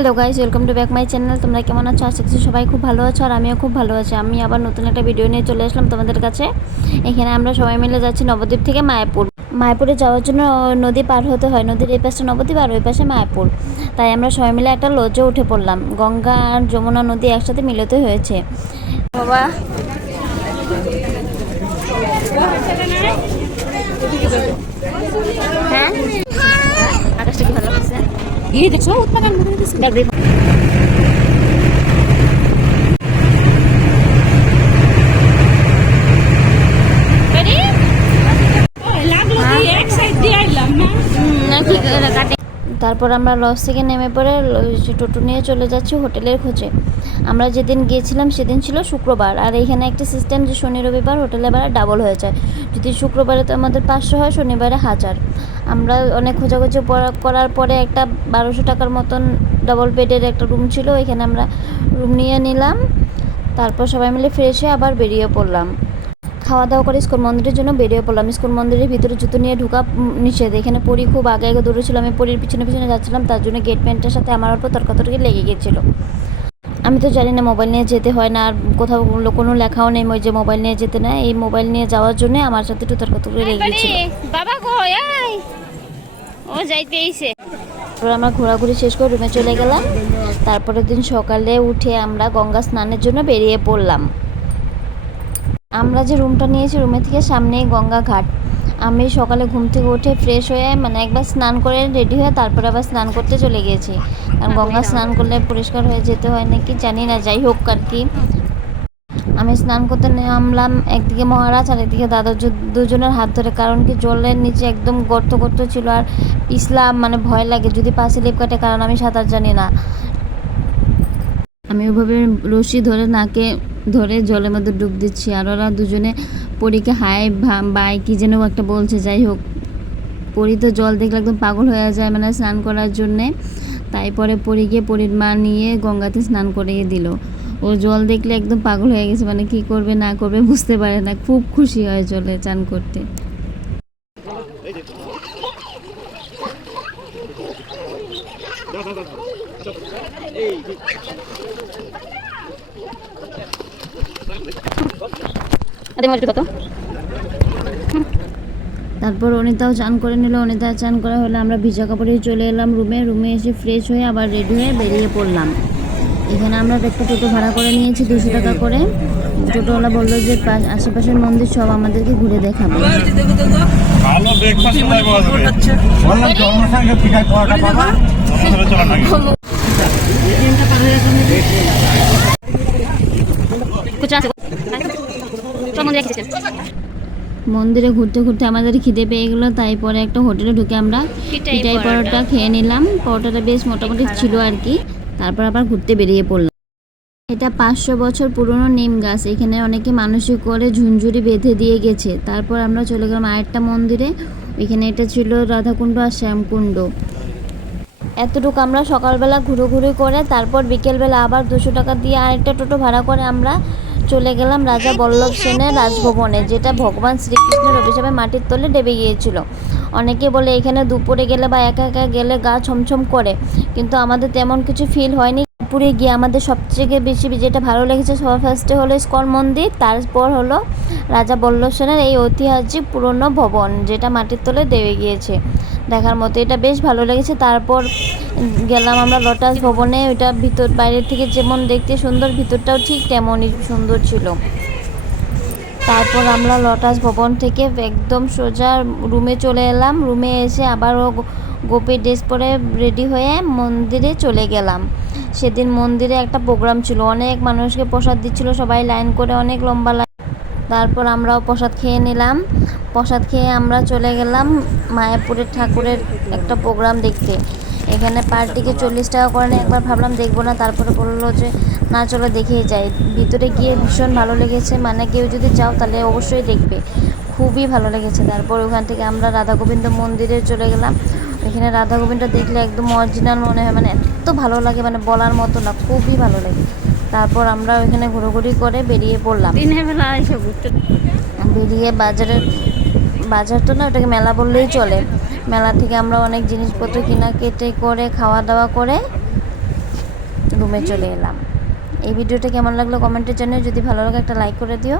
Hello guys welcome to back my channel তোমরা কেমন আছো? আশা করছি সবাই খুব ভালো আছো আর আমিও খুব ভালো আছি। আমি আবার নতুন একটা ভিডিও নিয়ে চলে আসলাম তোমাদের কাছে। এখানে আমরা সবাই মিলে যাচ্ছি নবদ্বীপ থেকে মায়াপুর। মায়াপুরে যাওয়ার জন্য নদী পার হতে হয়। নদীর এই পাশে নবদ্বীপ আর ওই পাশে মায়াপুর। তাই আমরা সবাই মিলে একটা লজে উঠে পড়লাম। গঙ্গা আর যমুনা নদী একসাথে মিলিত হয়েছে। বাবা। হ্যাঁ? আকাশটা কি ভালো লাগছে এই দেখছ উৎপাদন করে দিছে দেখ দেখ লাগল কি এক সাইড দিয়ে আইলাম না তারপর আমরা লস থেকে নেমে পড়ে টোটো নিয়ে চলে যাচ্ছি হোটেলের খোঁজে। আমরা যেদিন গিয়েছিলাম সেদিন ছিল শুক্রবার। আর এখানে একটা সিস্টেম যে শনি, রবিবার হোটেলে ভাড়া ডাবল হয়ে যায়। যদি শুক্রবারে তো আমাদের পাঁচশো হয়, শনিবারে হাজার। আমরা অনেক খোঁজাখুঁজি করার পরে একটা বারোশো টাকার মতন ডাবল বেডের একটা রুম ছিল। এখানে আমরা রুম নিয়ে নিলাম। তারপর সবাই মিলে ফ্রেশ হয়ে আবার বেরিয়ে পড়লাম। খাওয়া দাওয়া করে স্কুল মন্দিরের জন্য বেরিয়ে পড়লাম। স্কুল মন্দিরের ভিতরে জুতো নিয়ে ঢুকা নিষেধ। এখানে পরি খুব আগে আগে দৌড়েছিল আমি পরির পিছনে পিছনে যাচ্ছিলাম তার জন্য গেট প্যান্টের সাথে আমার অল্প তর্কাতর্কি লেগে গিয়েছিল আমি তো জানি না মোবাইল নিয়ে যেতে হয় না আর কোথাও কোনো লেখাও নেই ওই যে মোবাইল নিয়ে যেতে না এই মোবাইল নিয়ে যাওয়ার জন্য আমার সাথে একটু তর্কাতর্কি লেগে গিয়েছিল বাবা ও যাইতেইছে তারপর আমরা ঘোরাঘুরি শেষ করে রুমে চলে গেলাম। তারপরের দিন সকালে উঠে আমরা গঙ্গা স্নানের জন্য বেরিয়ে পড়লাম। আমরা যে রুমটা নিয়েছি রুমের থেকে সামনেই গঙ্গা ঘাট। আমি সকালে ঘুম থেকে উঠে ফ্রেশ হয়ে মানে একবার স্নান করে রেডি হয়ে তারপরে আবার স্নান করতে চলে গিয়েছি। কারণ গঙ্গা স্নান করলে পরিষ্কার হয়ে যেতে হয় নাকি জানি না যাই হোক আর কি। আমি স্নান করতে নামলাম একদিকে মহারাজ আর একদিকে দাদা দুজনের হাত ধরে কারণ কি জলের নিচে একদম গর্ত গর্ত ছিল আর পিছলাম মানে ভয় লাগে যদি পাশে লিপ কাটে কারণ আমি সাঁতার জানি না। আমি ওভাবে রশি ধরে নাকে ধরে জলের মধ্যে ডুব দিচ্ছি আর ওরা দুজনে পরীকে হাই বাই কি যেন একটা বলছে, যাই হোক। পরি তো জল দেখলে একদম পাগল হয়ে যায় মানে স্নান করার জন্যে। তাই পরে পরীকে পরীর মা নিয়ে গঙ্গাতে স্নান করিয়ে দিল। ও জল দেখলে একদম পাগল হয়ে গেছে মানে কি করবে, না করবে বুঝতে পারে না। খুব খুশি হয় জলে চান করতে। তারপর অনিতাও চান করে নিল অনিতা চান করা হলে আমরা ভিজা কাপড়ে চলে এলাম রুমে রুমে এসে ফ্রেশ হয়ে আবার রেডি হয়ে বেরিয়ে পড়লাম। এখানে আমরা একটা টোটো ভাড়া করে নিয়েছি দুশো টাকা করে। টোটোওয়ালা বলল যে আশেপাশের মন্দির সব আমাদেরকে ঘুরে দেখাবে। ভালো মন্দিরে ঘুরতে ঘুরতে আমাদের খিদে পেয়ে গেলো তাই পরে একটা হোটেলে ঢুকে আমরা পিটাই পরোটা। খেয়ে নিলাম। পরোটাটা বেশ মোটামুটি ছিল আর কি। তারপর আবার ঘুরতে বেরিয়ে পড়লাম। এটা পাঁচশো বছর পুরনো নিম গাছ। এখানে অনেকে মানসিক করে ঝুনঝুরি বেঁধে দিয়ে গেছে। তারপর আমরা চলে গেলাম আরেকটা মন্দিরে। এখানে এটা ছিল রাধাকুণ্ড আর শ্যামকুণ্ড। এতটুকু আমরা সকালবেলা ঘুরোঘুরি করে তারপর বিকেলবেলা আবার দুশো টাকা দিয়ে আরেকটা টোটো ভাড়া করে আমরা চলে গেলাম রাজা বল্লভ সেনের রাজভবনে, যেটা ভগবান শ্রীকৃষ্ণের অভিশাপে মাটির তলে ডেবে গিয়েছিল। অনেকে বলে, এখানে দুপুরে গেলে বা একা একা গেলে গা ছমছম করে। কিন্তু আমাদের তেমন কিছু ফিল হয়নি। দুপুরে গিয়ে আমাদের সবথেকে বেশি যেটা ভালো লেগেছে সবার ফার্স্টে হলো স্কল মন্দির, তারপর হলো রাজা বল্লভ সেনের এই ঐতিহাসিক পুরনো ভবন যেটা মাটির তলে দেবে গিয়েছে। দেখার মতো এটা বেশ ভালো লেগেছে। তারপর গেলাম আমরা লটাস ভবনে, ওইটা ভিতর, বাইরের থেকে যেমন দেখতে সুন্দর, ভিতরটাও ঠিক তেমনই সুন্দর ছিল। তারপর আমরা লটাস ভবন থেকে একদম সোজা রুমে চলে এলাম। রুমে এসে আবারও গো- গোপী ড্রেস পরে রেডি হয়ে মন্দিরে চলে গেলাম। সেদিন মন্দিরে একটা প্রোগ্রাম ছিল। অনেক মানুষকে প্রসাদ দিচ্ছিল, সবাই লাইন করে অনেক লম্বা লাইন তারপর আমরাও প্রসাদ খেয়ে নিলাম। প্রসাদ খেয়ে আমরা চলে গেলাম মায়াপুরের ঠাকুরের একটা প্রোগ্রাম দেখতে। এখানে পার্টিকে চল্লিশ টাকা করে একবার ভাবলাম দেখব না, তারপরে বলল যে, না, চলো দেখেই যাই। ভিতরে গিয়ে ভীষণ ভালো লেগেছে। মানে কেউ যদি যাও তাহলে অবশ্যই দেখবে। খুবই ভালো লেগেছে। তারপর ওখান থেকে আমরা রাধা গোবিন্দ মন্দিরে চলে গেলাম। এখানে রাধা গোবিন্দ দেখলে একদম অরিজিনাল মনে হয় মানে এত ভালো লাগে মানে বলার মতো না খুবই ভালো লাগে। তারপর আমরা ওইখানে ঘোরাঘুরি করে বেরিয়ে পড়লাম। দিনের বেলা এসে ঘুরতে বেরিয়ে বাজারের বাজার তো না ওটাকে মেলা বললেই চলে। মেলা থেকে আমরা অনেক জিনিসপত্র কিনা কেটে করে খাওয়া দাওয়া করে রুমে চলে এলাম। এই ভিডিওটা কেমন লাগল কমেন্টের জন্য যদি ভালো লাগে একটা লাইক করে দিও।